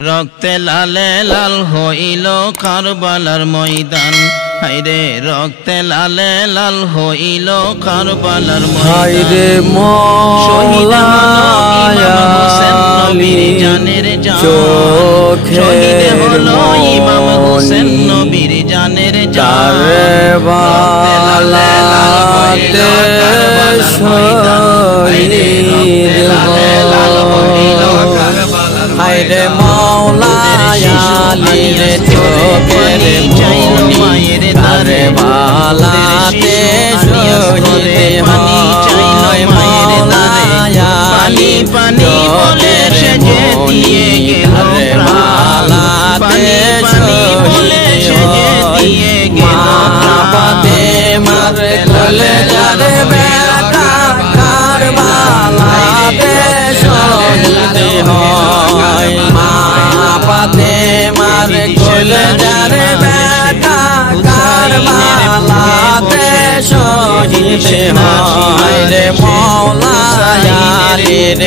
রক্তে লালে লাল হইল কারবালার ময়দান, হায়রে রক্তে লালে লাল হইল কারবালার হায়রে মওলা নবীর জানের জান, শহীদ হলো ইমাম হোসেন নবীর জানের জান। কারবালাতে শহীদ হায়রে মওলা আলীর চোখের মনি, কারবালাতে শহীদ হয় মওলা আলীর চোখের মনি, কারবালাতে শহীদ হয় মা ফাতেমার কলেজার বেটা, কারবালাতে শহীদ হয় মা ফাতেমার কলেজার বেটা, কারবালাতে শহীদ হয় রে মওলা আলীর